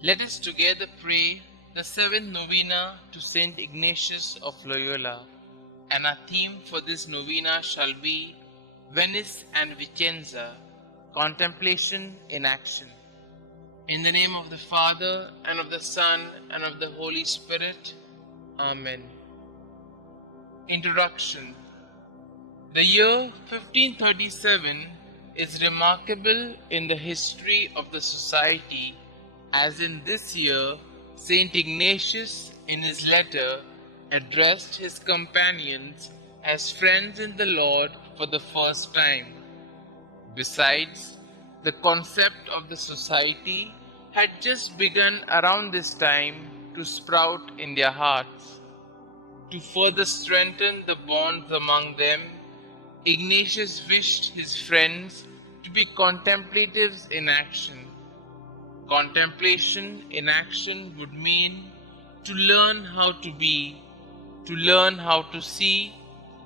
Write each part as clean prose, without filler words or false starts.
Let us together pray the seventh novena to Saint Ignatius of Loyola, and our theme for this novena shall be Venice and Vicenza, Contemplation in Action. In the name of the Father, and of the Son, and of the Holy Spirit. Amen. Introduction. The year 1537 is remarkable in the history of the Society, as in this year Saint Ignatius in his letter addressed his companions as friends in the Lord for the first time. Besides, the concept of the Society had just begun around this time to sprout in their hearts. To further strengthen the bonds among them, Ignatius wished his friends to be contemplatives in action. Contemplation in action would mean to learn how to be, to learn how to see,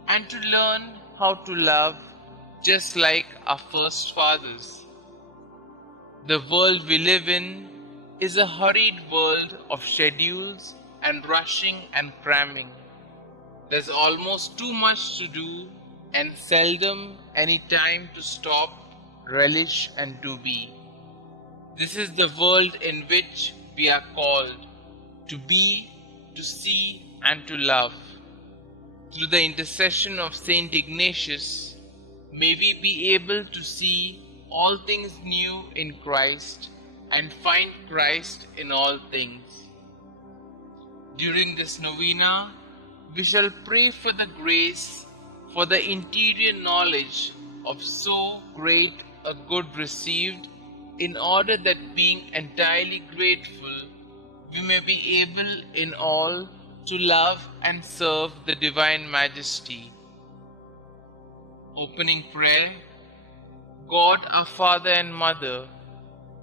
and to learn how to love, just like our first fathers. The world we live in is a hurried world of schedules and rushing and cramming. There's almost too much to do and seldom any time to stop, relish, and to be. This is the world in which we are called to be, to see, and to love. Through the intercession of Saint Ignatius, may we be able to see all things new in Christ and find Christ in all things. During this novena, we shall pray for the grace, for the interior knowledge of so great a good received, in order that being entirely grateful, we may be able in all to love and serve the Divine Majesty. Opening prayer. God, our Father and Mother,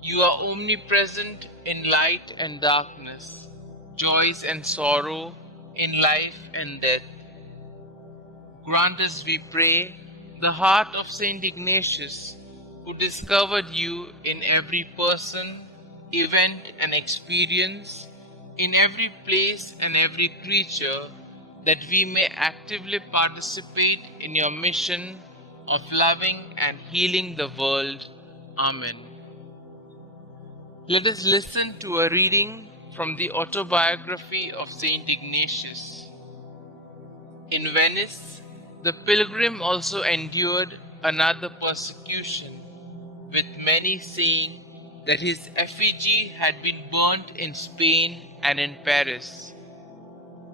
you are omnipresent in light and darkness, joys and sorrow, in life and death. Grant us, we pray, the heart of Saint Ignatius, who discovered you in every person, event, and experience, in every place and every creature, that we may actively participate in your mission of loving and healing the world. Amen. Let us listen to a reading from the autobiography of Saint Ignatius. In Venice, the pilgrim also endured another persecution, with many saying that his effigy had been burnt in Spain and in Paris.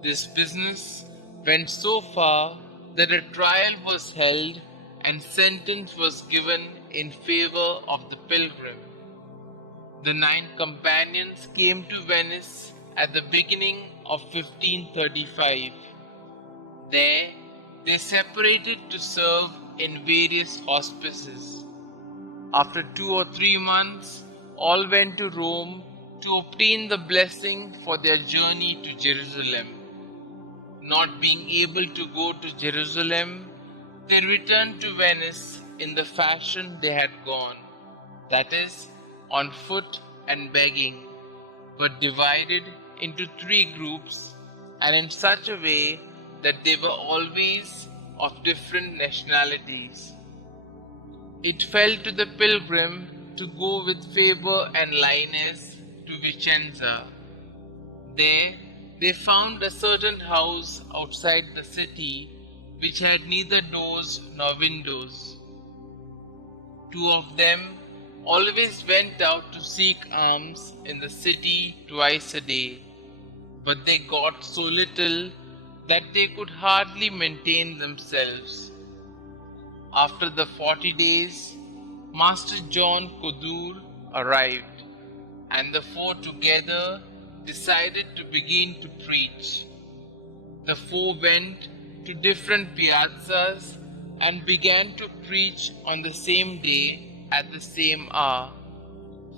This business went so far that a trial was held and sentence was given in favor of the pilgrim. The 9 companions came to Venice at the beginning of 1535. There, they separated to serve in various hospices. After 2 or 3 months, all went to Rome to obtain the blessing for their journey to Jerusalem. Not being able to go to Jerusalem, they returned to Venice in the fashion they had gone, that is, on foot and begging, but divided into 3 groups, and in such a way that they were always of different nationalities. It fell to the pilgrim to go with Faber and Linus to Vicenza. There they found a certain house outside the city which had neither doors nor windows. 2 of them always went out to seek alms in the city twice a day, but they got so little that they could hardly maintain themselves. After the 40 days, Master John Kodur arrived, and the 4 together decided to begin to preach. The 4 went to different piazzas and began to preach on the same day at the same hour,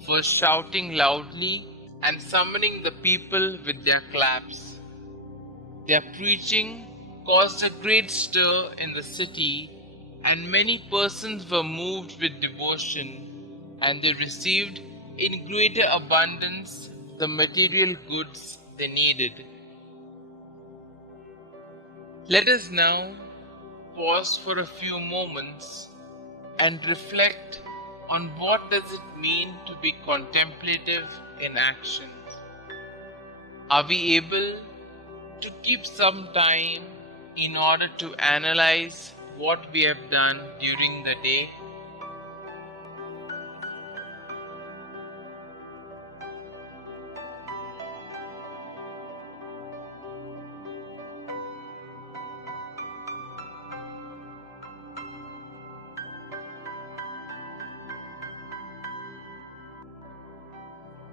first shouting loudly and summoning the people with their claps. Their preaching caused a great stir in the city, and many persons were moved with devotion, and they received in greater abundance the material goods they needed. Let us now pause for a few moments and reflect on what does it mean to be contemplative in action. Are we able to keep some time in order to analyze what we have done during the day?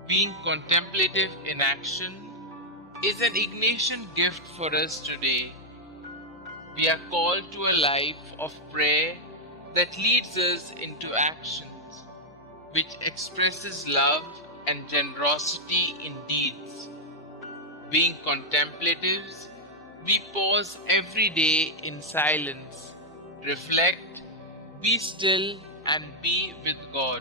Being contemplative in action is an Ignatian gift for us today. We are called to a life of prayer that leads us into actions, which expresses love and generosity in deeds. Being contemplatives, we pause every day in silence, reflect, be still, and be with God.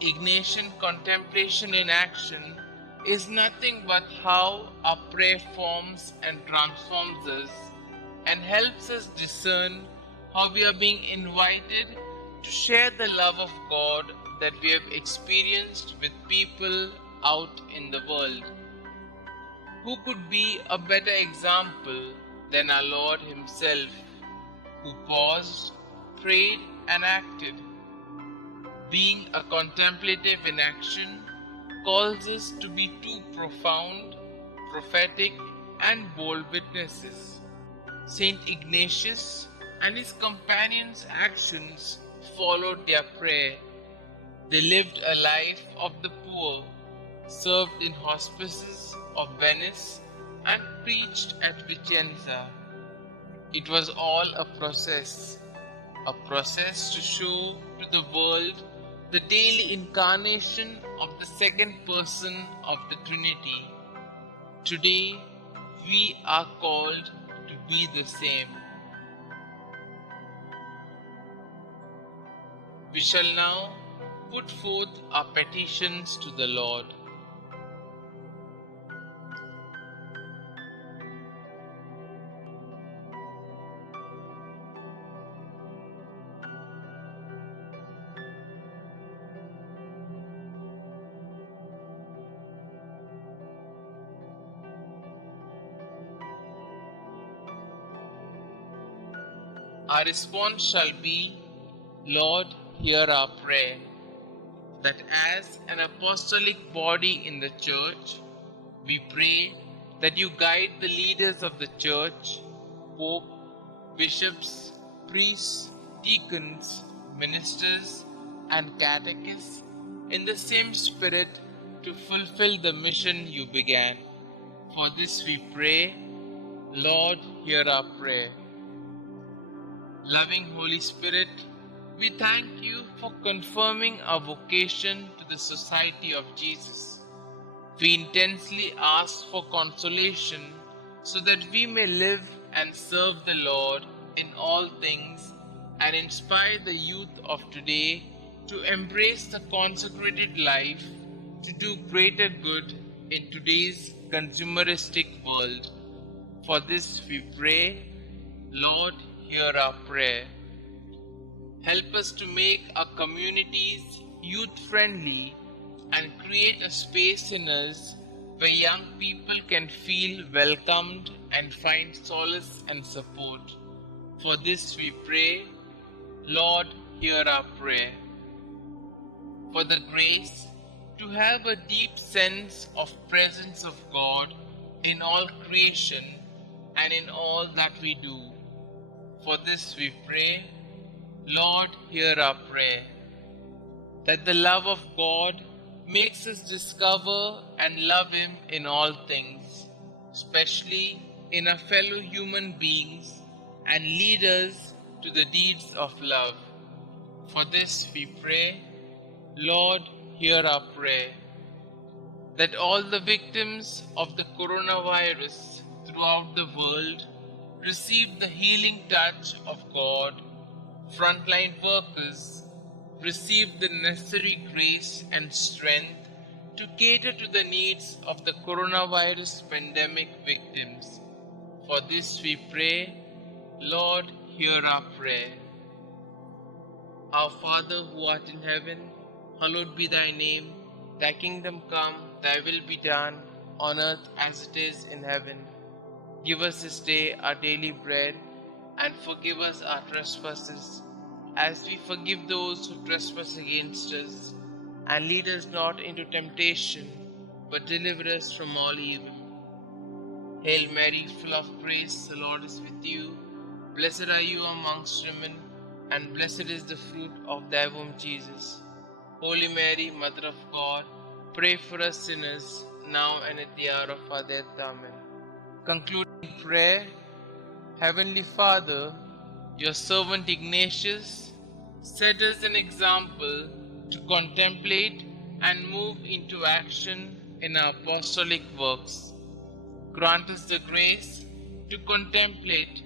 Ignatian contemplation in action is nothing but how our prayer forms and transforms us and helps us discern how we are being invited to share the love of God that we have experienced with people out in the world. Who could be a better example than our Lord Himself, who paused, prayed, and acted? Being a contemplative in action calls us to be two profound, prophetic, and bold witnesses. Saint Ignatius and his companions' actions followed their prayer. They lived a life of the poor, served in hospices of Venice, and preached at Vicenza. It was all a process to show to the world the daily incarnation of the second person of the Trinity. Today, we are called to be the same. We shall now put forth our petitions to the Lord. Our response shall be, Lord, hear our prayer, that as an apostolic body in the Church, we pray that you guide the leaders of the Church, Pope, bishops, priests, deacons, ministers, and catechists in the same spirit to fulfill the mission you began. For this we pray, Lord, hear our prayer. Loving Holy Spirit, we thank you for confirming our vocation to the Society of Jesus. We intensely ask for consolation so that we may live and serve the Lord in all things and inspire the youth of today to embrace the consecrated life to do greater good in today's consumeristic world. For this we pray, Lord, hear our prayer. Help us to make our communities youth-friendly and create a space in us where young people can feel welcomed and find solace and support. For this we pray, Lord, hear our prayer. For the grace to have a deep sense of presence of God in all creation and in all that we do. For this we pray, Lord, hear our prayer. That the love of God makes us discover and love Him in all things, especially in our fellow human beings, and lead us to the deeds of love. For this we pray, Lord, hear our prayer. That all the victims of the coronavirus throughout the world receive the healing touch of God. Frontline workers receive the necessary grace and strength to cater to the needs of the coronavirus pandemic victims. For this we pray, Lord, hear our prayer. Our Father who art in heaven, hallowed be thy name. Thy kingdom come, thy will be done, on earth as it is in heaven. Give us this day our daily bread, and forgive us our trespasses, as we forgive those who trespass against us. And lead us not into temptation, but deliver us from all evil. Hail Mary, full of grace, the Lord is with you. Blessed are you amongst women, and blessed is the fruit of thy womb, Jesus. Holy Mary, Mother of God, pray for us sinners, now and at the hour of our death. Amen. Concluding prayer. Heavenly Father, your servant Ignatius set us an example to contemplate and move into action in our apostolic works. Grant us the grace to contemplate,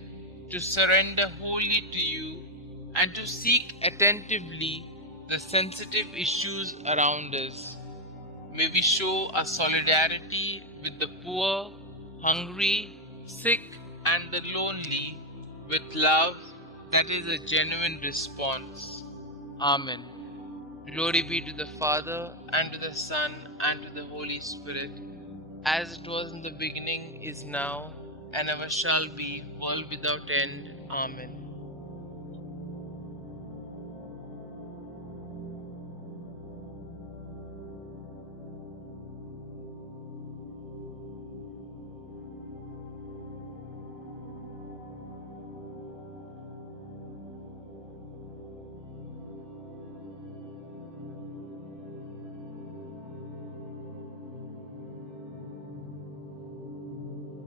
to surrender wholly to you, and to seek attentively the sensitive issues around us. May we show our solidarity with the poor, hungry, sick, and the lonely with love that is a genuine response. Amen. Glory be to the Father, and to the Son, and to the Holy Spirit, as it was in the beginning, is now, and ever shall be, world without end. Amen.